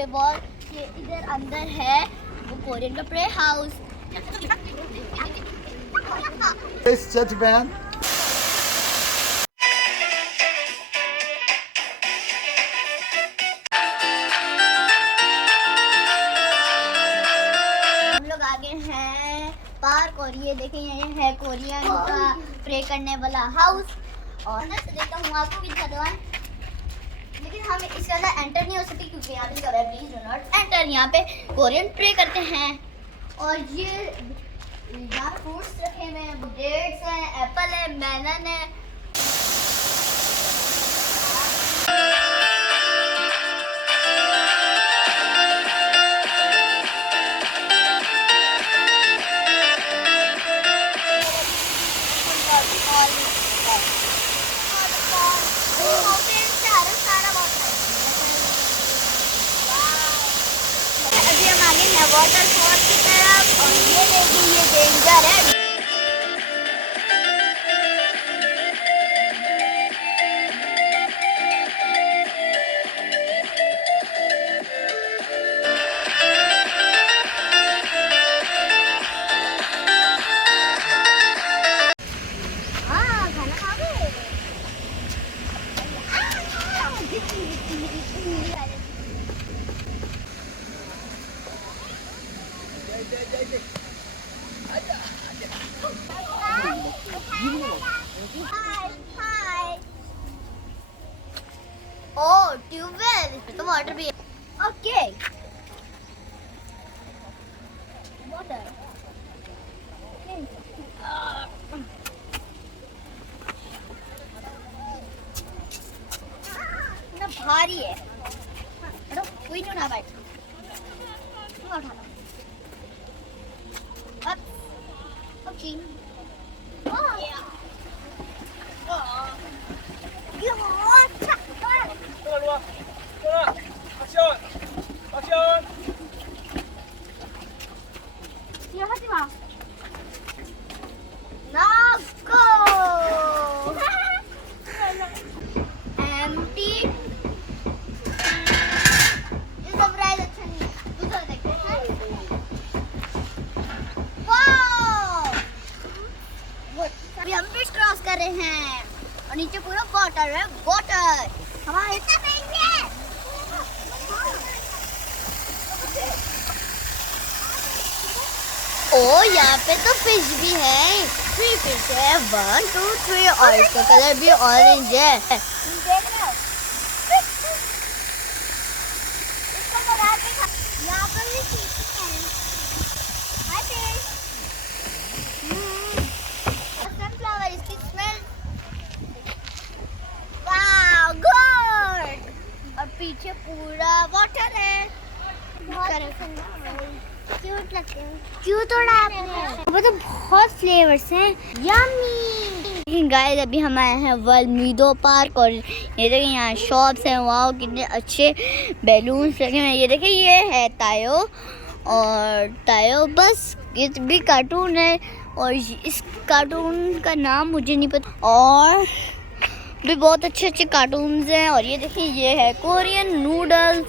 ये वॉल, ये इधर अंदर है वो कोरियन का प्रे हाउस। हम लोग आगे हैं पार्क और ये देखें ये है कोरियन का प्रे करने वाला हाउस। और ना देखता हूँ आपको भी दिखाता हूँ, लेकिन हम इसके अंदर एंटर नहीं हो सकते क्योंकि यहाँ पे लिखा है प्लीज डू नॉट एंटर। यहाँ पे कोरियन प्रे करते हैं। और ये यहाँ फ्रूट्स रखे हुए हैं, डेट्स हैं, एप्पल है, मेलन है। अभी हम आगे हैं वाटरफॉल की तरफ और ये देखिए ये डेंजर है। Oh, ट्यूबवेल तो वाटर भी है। ओके वाटर ना भारी है। हेलो कोई ना बैठ उठाना ओके हम ब्रिज क्रॉस कर रहे हैं और नीचे पूरा वाटर है। वाटर हमारा इतना है। ओ यहाँ पे तो फिश भी है। 3 फिश है 1 2 3 और इसका कलर भी ऑरेंज है। देख रहे हो यहाँ पर भी फिश है। हाय फिश सनफ्लावर इसकी स्मेल वाओ गुड। और पीछे पूरा वाटर है। क्यूट लगते हैं। क्यों तोड़ा आपने? वो तो बहुत फ्लेवर्स हैं। यम्मी। गाइस अभी हम आए हैं वोल्मीडो पार्क और ये देखिए यहाँ शॉप्स हैं। वाओ कितने अच्छे बैलून्स लगे हैं। ये देखिए ये है तायो और तायो बस ये भी कार्टून है और इस कार्टून का नाम मुझे नहीं पता। और भी बहुत अच्छे अच्छे कार्टून्स हैं। और ये देखिए ये है कोरियन नूडल्स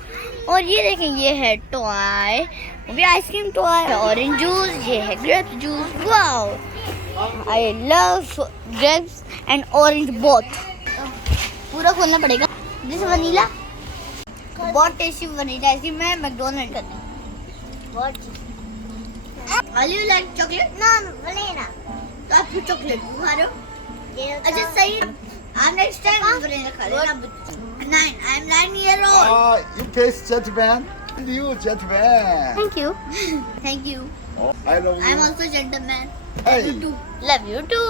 और ये देखिए ये है टॉय, वो भी आइसक्रीम टॉय। ऑरेंज जूस, ये है grape juice. Wow I love grapes and orange both. पूरा खोलना पड़ेगा। दिस वनीला बहुत टेस्टी वनीला आइसक्रीम है। मैकडोनल्ड करते हैं बहुत। Aali you like chocolate? No vanilla. तो आप चॉकलेट खा रहे हो? अच्छा सही। आप नेक्स्ट टाइम वनीला खा लेना। 9 I am 9 years old. You taste gentleman. And you gentleman. Thank you. Thank you. Oh, I love you. I am also gentleman. Hey. You too. Love you too.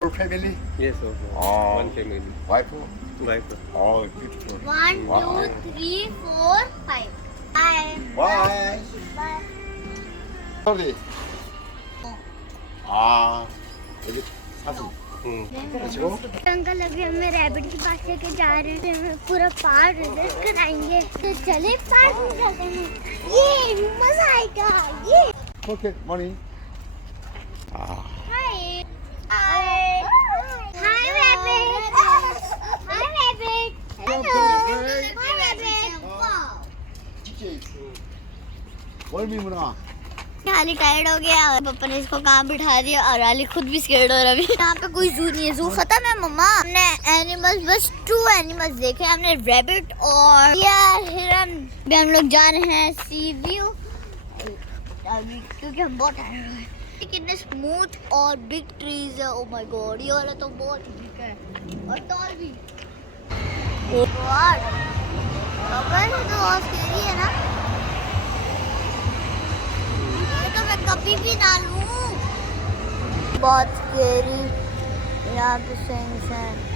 Your family? Yes, okay. Oh. One family. Wife? Wife. Oh, beautiful. 1 Wow. 2 3 4 5. Bye. Bye. Bye. Sorry. Ah, is it Sasu? Let's go. Uncle अभी हमें rabbit के पास लेके जा रहे हैं। हमें पूरा park visit कराएंगे तो चले पार्क में जाते हैं। ये मजा आएगा। ये Okay, money. Ah. Hi hi hi rabbit. Hi rabbit. Hello hi rabbit. Wow 월미문화. आली टायर्ड हो गया और पापा ने इसको कहाँ बिठा दिया और आली खुद भी स्केर्ड हो रहा है। यहाँ पे कोई जू नहीं है, जू खत्म है मम्मा। हमने एनिमल्स बस 2 एनिमल्स देखे, हमने रैबिट और हिरन। भी हम लोग जा रहे हैं सी व्यू अभी क्योंकि हम बहुत टायर्ड हो गए। कितने स्मूथ और बिग ट्रीज है। ओ माय गॉड, ये वाला तो बहुत बिग है और टॉल भी। यार तो बहुत स्कैरी है ना, तो मैं कभी भी ना लूं। बहुत स्कैरी यहाँ पे सेंस है।